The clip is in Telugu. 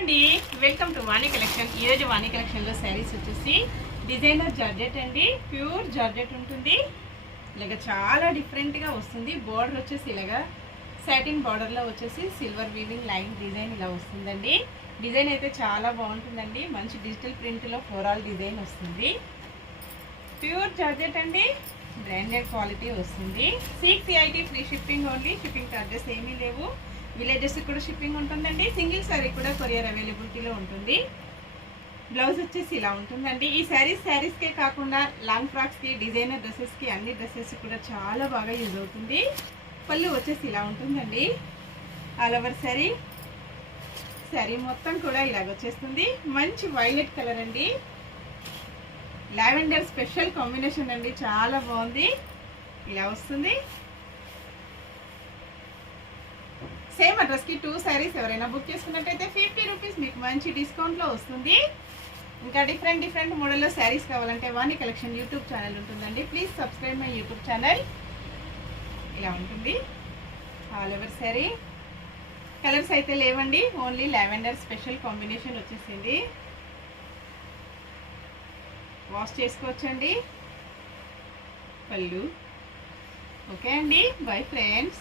అండి, వెల్కమ్ టు వాణి కలెక్షన్. ఈరోజు వాణి కలెక్షన్లో శారీస్ వచ్చేసి డిజైనర్ జార్జెట్ అండి. ప్యూర్ జార్జెట్ ఉంటుంది. ఇలాగ చాలా డిఫరెంట్గా వస్తుంది. బోర్డర్ వచ్చేసి ఇలాగా సాటిన్ బార్డర్లో వచ్చేసి సిల్వర్ వీవింగ్ లైన్ డిజైన్ ఇలా వస్తుందండి. డిజైన్ అయితే చాలా బాగుంటుందండి. మంచి డిజిటల్ ప్రింట్లో ఫ్లోరల్ డిజైన్ వస్తుంది. ప్యూర్ జార్జెట్ అండి, బ్రాండెడ్ క్వాలిటీ వస్తుంది. 680 free shipping only. Shipping charges ఏమీ లేవు. విలేజెస్ కూడా షిప్పింగ్ ఉంటుందండి. సింగిల్ సారీ కూడా కొరియర్ అవైలబిలిటీలో ఉంటుంది. బ్లౌజ్ వచ్చేసి ఇలా ఉంటుందండి. ఈ శారీస్కే కాకుండా లాంగ్ ఫ్రాక్స్కి, డిజైనర్ డ్రెస్సెస్కి, అన్ని డ్రెస్సెస్ కూడా చాలా బాగా యూజ్ అవుతుంది. పళ్ళు వచ్చేసి ఇలా ఉంటుందండి. ఆల్ ఓవర్ శారీ మొత్తం కూడా ఇలాగ వచ్చేస్తుంది. మంచి వైలెట్ కలర్ అండి. లావెండర్ స్పెషల్ కాంబినేషన్ అండి. చాలా బాగుంది. ఇలా వస్తుంది. సేమ్ అడ్రస్కి 2 శారీస్ ఎవరైనా బుక్ చేసుకున్నట్టయితే 50 రూపీస్ మీకు మంచి డిస్కౌంట్లో వస్తుంది. ఇంకా డిఫరెంట్ మోడల్లో శారీస్ కావాలంటే వాణి కలెక్షన్ యూట్యూబ్ ఛానల్ ఉంటుందండి. Please subscribe my YouTube channel. ఇలా ఉంటుంది. All over sari. కలర్స్ అయితే లేవండి, ఓన్లీ లావెండర్ స్పెషల్ కాంబినేషన్ వచ్చేసింది. వాష్ చేసుకోవచ్చండి. పళ్ళు ఓకే అండి. Bye friends.